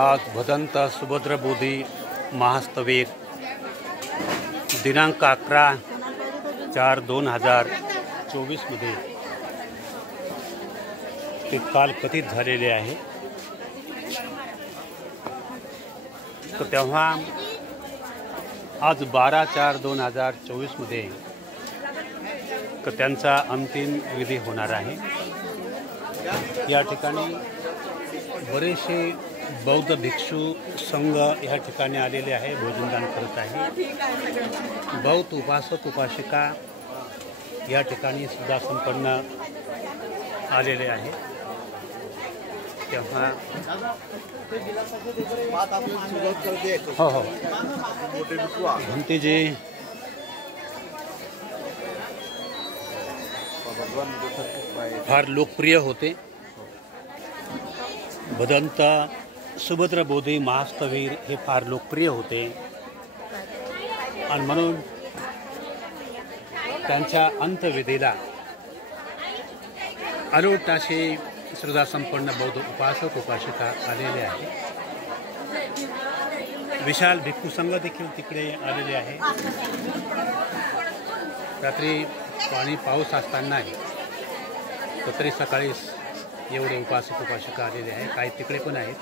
आज भदंत सुभद्रबोधी महास्तवीर दिनांक 11/4/2024 मध्ये ते काल कथित झालेले आहे. तर तेव्हा आज 12/4/2024 मध्ये त्यांचा अंतिम विधी होणार आहे. या ठिकाणी बरेचसे बौद्ध भिक्षू संघ या ठिकाणी आलेले आहे, भोजनदान करत आहे. बौद्ध उपासक उपासिका या ठिकाणी सुद्धा संपन्न आलेले आहे. तेव्हा हो हो भंतीजी फार लोकप्रिय होते. भदंत सुभद्रबोधी महास्तवीर हे फार लोकप्रिय होते आणि म्हणून त्यांच्या अंत्यविधीला अलोट असे श्रद्धासंपन्न बौद्ध उपासक उपासिका आलेले आहे. विशाल भिक्खू संघ देखील तिकडे आलेले आहे. रात्री पाणी पाऊस असतानाही तरी सकाळी एवढे उपासक उपासिका आलेले आहे. काही तिकडे पण आहेत.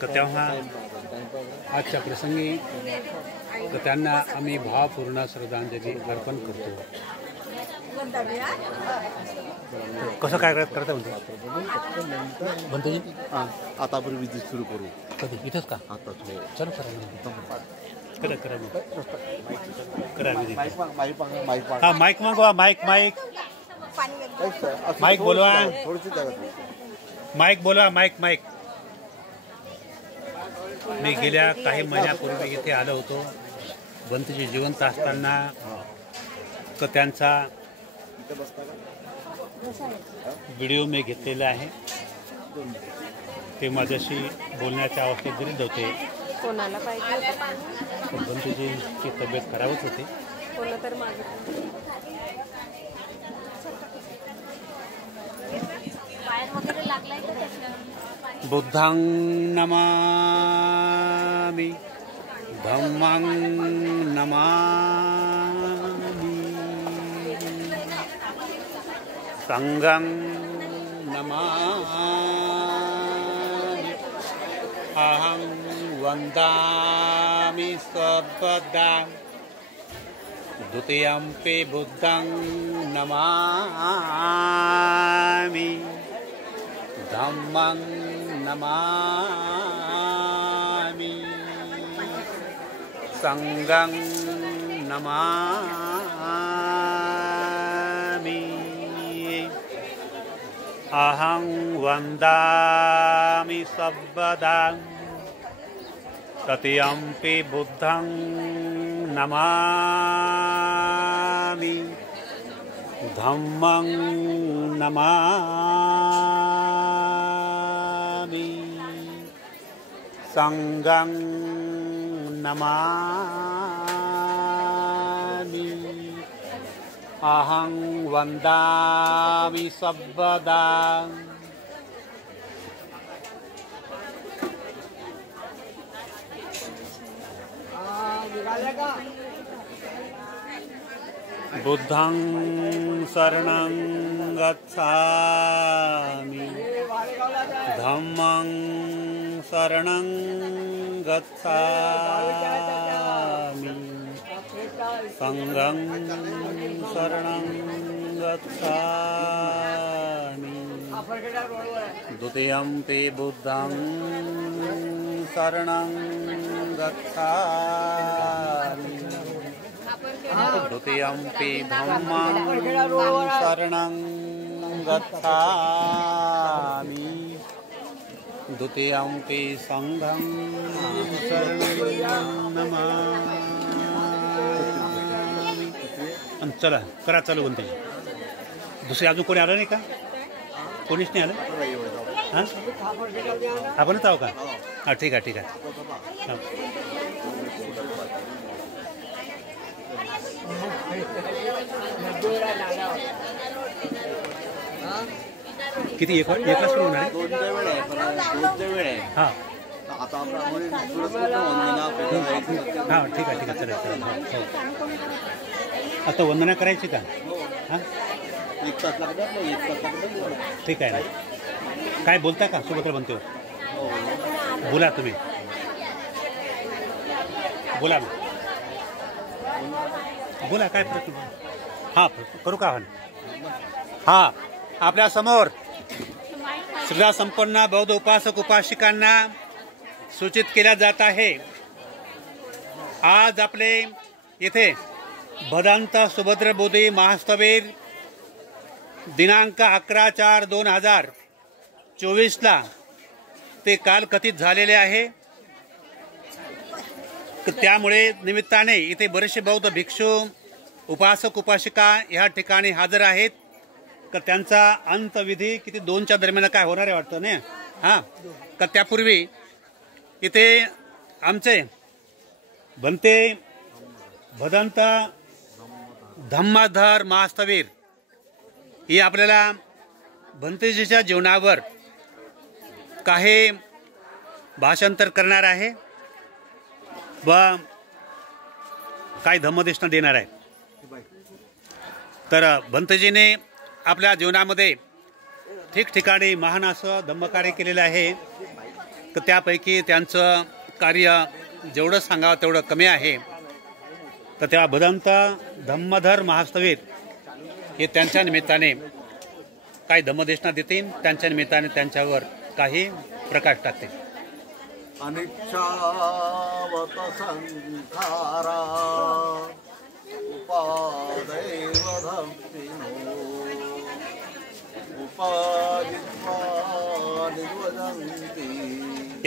तर तेव्हा आजच्या प्रसंगी तर त्यांना आम्ही भावपूर्ण श्रद्धांजली अर्पण करतो. कसं काय करता म्हणतो आता आपण विधी सुरू करू. कधी इथंच का? आता चल करा करा विधी. हा माईक मागवा. माईक बोलवा. माईक. मी गेल्या काही महिन्यापूर्वी इथे आलो होतो. बंतजी जिवंत असताना त्यांचा व्हिडिओ मी घेतलेला आहे. ते माझ्याशी बोलण्याच्या अवस्थेत जरी होते. कोणाला पाहिजे बंतजीची तब्येत खराबच होती. कोणा तर बुद्धं नमामि धम्मं नमामि संघं नमामि अहं वन्दामि सर्वदा द्वितीयम्पि बुद्धं नमामि धम्मं नमामि संघं नमामि अहं वन्दामि सर्वदा तृतीयम्पि बुद्धं नमामि धम्मं नमामि संघं नमामि अहं वन्दामि सर्वदा बुद्धं शरणं गच्छामि धम्मं शरणं गच्छामि संघं शरणं गच्छामि द्वितीयम्पि बुद्धं शरणं गच्छामि द्वितीयम्पि धम्मं शरणं गच्छामि द्वितीयम्पि संघं शरणं नमामि. चला करा चालू बनते. दुसरे अजून कोणी आलं नाही का? कोणीच नाही आलं? हां आपणच आहो का? हां ठीक आहे. किती एक वाजता होणार आहे? शेवटच्या वेळ आहे. हां आता आपण वंदना हां ठीक आहे चालेल चालेल. हो आता वंदना करायची का? हां 1 तास लागतात ना, 1 तास लागतात. ठीक आहे ना. काय बोलता का सुभद्रा बनते? बोला तुम्ही बोला बोला काय प्रश्न? हां करू का? हां आपल्यासमोर श्रद्धा संपन्न बौद्ध उपासक उपासिकांना सूचित केल्या जात आहे. आज आपले येथे भदांत सुभद्र बोधी महास्तवीर दिनांक 11/4/2024 ते काल कथित झालेले आहे. त्यामुळे निमित्ताने इथे बरेचसे बौद्ध भिक्षू उपासक उपासिका ह्या ठिकाणी हजर आहेत. तर त्यांचा अंतविधी किती 2च्या दरम्यान काय होणार आहे वाटतं ना. हां तर त्यापूर्वी इथे आमचे बनते भदंत धम्मधर महास्तवीर ही आपल्याला भंतेजीच्या जीवनावर काही भाषांतर करणार आहे व काही धम्मदेशना देणार आहे. तर भंतेजीने आपल्या जीवनामध्ये ठिकठिकाणी महान असं धम्मकार्य केलेलं आहे. तर त्यापैकी त्यांचं कार्य जेवढं सांगावं तेवढं कमी आहे. तर त्या भदंत धम्मधर महास्तवीर हे त्यांच्या निमित्ताने काही धम्मदेशना देतील, त्यांच्या निमित्ताने त्यांच्यावर काही प्रकाश टाकतील. अनिच्छावत संखारा उपादैव धम्मिनो उपादित्वा निर्वदन्ति.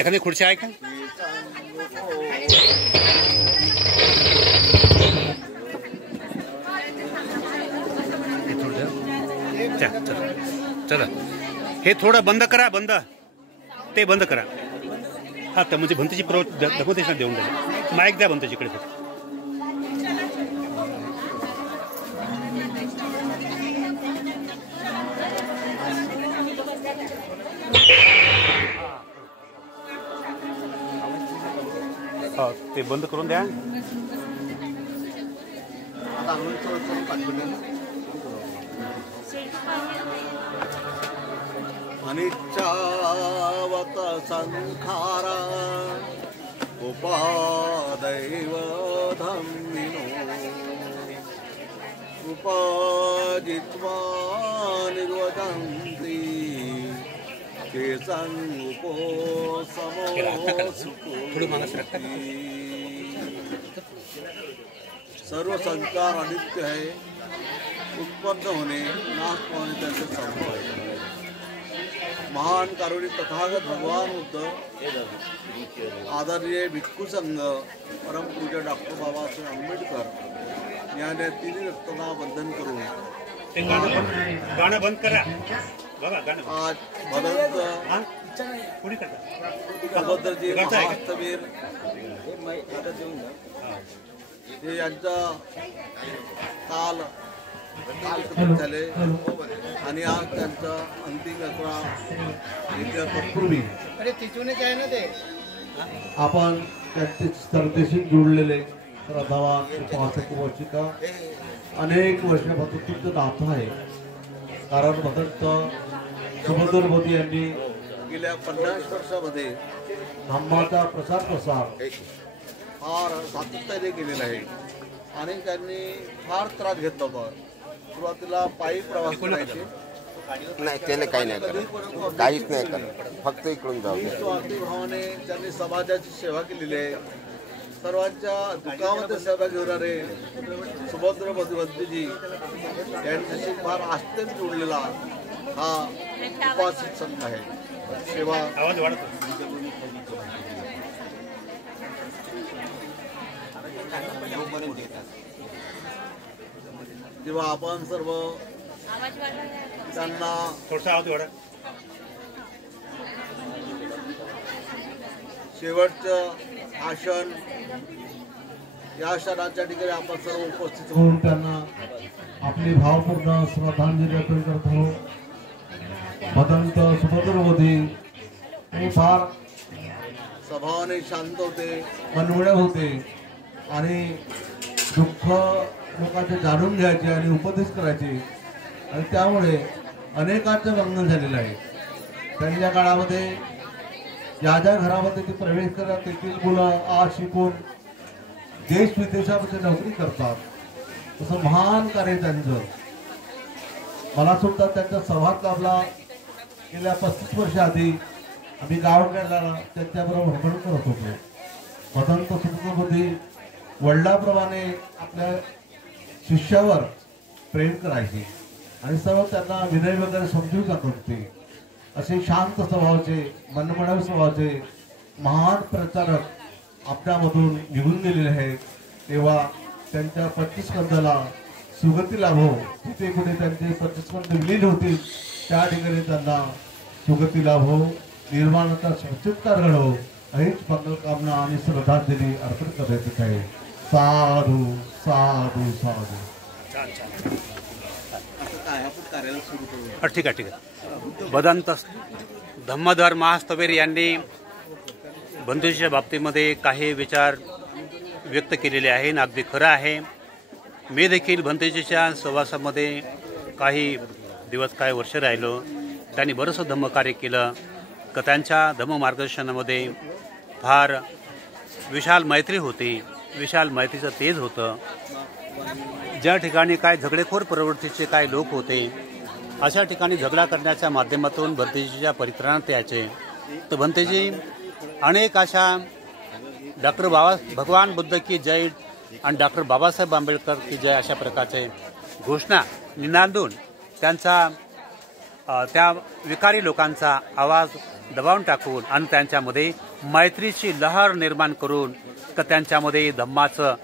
एखादी खुर्ची आहे का? चला हे थोडं बंद करा. ते बंद करा. हा तर म्हणजे भंतेची धम्मदेशना देऊन द्या. माईक द्या भंतेजीकडे. हा ते बंद करून द्या. अनिच्छावत संखारा उपादैव धम्मिनो उपाजित्वा निर्वदन्ति केसङ्गुपो समोऽसुकोऽस्ति. सर्व संस्कार अनित्य है. उत्पन्न होणे नाश होणे त्यांचे संभव आहे. महान कारुणी तथागत भगवान बुद्ध आदरणीय भिक्खू संघ परमपूज्य डॉक्टर बाबासाहेब आंबेडकर याने 3 रक्तना बंधन करून गाणं बंद करा बाबा. आज भदंत सुभद्रजी महास्तवीर हे यांचा काल झाले आणि आज त्यांचा अंतिम यात्रा तत्पूर्वी आपण स्पर्धेशी जोडलेले श्रद्धावान उपासक उपासिका अनेक वर्षापासून नातं आहे. कारण भदंत सुभद्र बोधी यांनी गेल्या 50 वर्षामध्ये धम्माचा प्रसार फार सातत्याने केलेला आहे. आणि त्यांनी फार त्रास घेतला होता. सुरुवातीला पायी प्रवास करायचे नाही, त्याला काही नाही करत, काहीच नाही करत, फक्त इकडून जाऊ. स्वार्थी भावाने त्यांनी समाजाची सेवा केलेली आहे. सर्वांच्या दुःखामध्ये सहभागी होणारे सुभद्र बोधीजी यांच्याशी फार आस्थेने जोडलेला हा उपासित संघ आहे. सेवा आवाज वाढतो. जेव्हा आपण सर्व त्यांना थोडासा आवाज वाढा. शेवटचं आसन या क्षणाच्या ठिकाणी आपण सर्व उपस्थित होऊन त्यांना आपली भावपूर्ण श्रद्धांजली अर्पण करत आहोत. भदंत सुभद्र बोधी ते फार स्वभावाने शांत होते, मनवळे होते आणि दुःख लोकांचे जाणून घ्यायचे आणि उपदेश करायचे आणि त्यामुळे अनेकांचं लग्न झालेलं आहे. त्यांच्या काळामध्ये ज्या ज्या घरामध्ये ते प्रवेश करतात तेथील मुलं आज शिकून देश विदेशामध्ये नोकरी करतात. तसं महान कार्य त्यांचं. मला सुद्धा त्यांचा सहवास लाभला. गेल्या 35 वर्ष आधी आम्ही गावखेड्याला त्यांच्याबरोबर भ्रमण करत होतो. वसंत सुखबुद्धी वडिलाप्रमाणे आपल्या शिष्यावर प्रेम करायचे आणि सर्व त्यांना विनय वगैरे समजून जात होते. असे शांत स्वभावाचे, मनमळाव स्वभावाचे महान प्रचारक आपल्यामधून निघून गेलेले आहेत. तेव्हा त्यांच्या 25 स्कंदाला सुगती लाभो. तिथे कुठे त्यांचे 25 स्कंद विलीन होतील त्या ठिकाणी त्यांना सुगती लाभो, निर्माणाचा संचितकार घडो, हीच मंगल कामना आणि श्रद्धांजली अर्पण करायचं आहे. साधू साधू साधू. ठीक आहे. भदंत धम्मधर महास्तवीर यांनी बंधूच्या बाबतीमध्ये काही विचार व्यक्त केलेले आहे आणि अगदी खरं आहे. मी देखील भंतेजीच्या सहवासामध्ये काही दिवस काही वर्ष राहिलो. त्यांनी बरंचसं धम्मकार्य केलं. त्यांच्या धम्म मार्गदर्शनामध्ये फार विशाल मैत्री होती. विशाल मैत्रीचं तेज होतं. ज्या ठिकाणी काय झगडेखोर प्रवृत्तीचे काय लोक होते अशा ठिकाणी झगडा करण्याच्या माध्यमातून भंतेजीच्या परित्राणात यायचे. तर भंतेजी अनेक अशा डॉक्टर भगवान बुद्ध की जय आणि डॉक्टर बाबासाहेब आंबेडकर की जय अशा प्रकारचे घोषणा निनादून त्यांचा त्या विकारी लोकांचा आवाज दबावून टाकून आणि त्यांच्यामध्ये मैत्रीची लहर निर्माण करून तर त्यांच्यामध्ये धम्माचं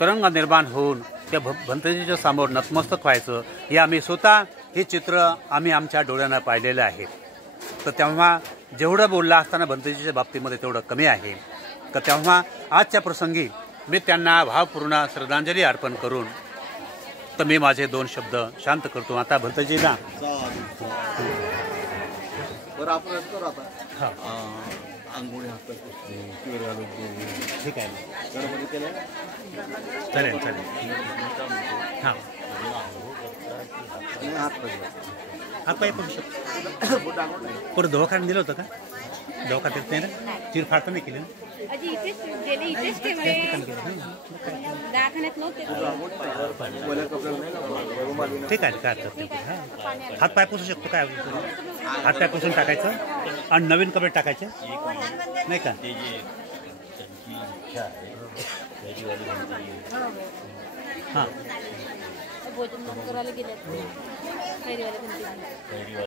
तरंग निर्माण होऊन त्या भंतेजीच्या समोर नतमस्तक व्हायचं. हे आम्ही स्वतः हे चित्र आम्ही आमच्या डोळ्यांना पाहिलेलं आहे. तर तेव्हा जेवढं बोलला असताना भंतेजीच्या बाबतीमध्ये तेवढं कमी आहे. तर तेव्हा आजच्या प्रसंगी मी त्यांना भावपूर्ण श्रद्धांजली अर्पण करून तर मी माझे 2 शब्द शांत करतो. आता भंतेजीला बरं आपण करू आता आंघोळी हात ठीक आहे. गणपती केलं चालेल चालेल. हां हात पाय पडू शकतो. पुढं दवाखान्यात दिलं होतं का? दवाखान्यात नाही ना? चिरफाड तर नाही केली ना? ठीक आहे. काय हात पाय पुसू शकतो. काय हात पाय पुसून टाकायचं आणि नवीन कपडे टाकायचे नाही का? हां भोजन करायला गेले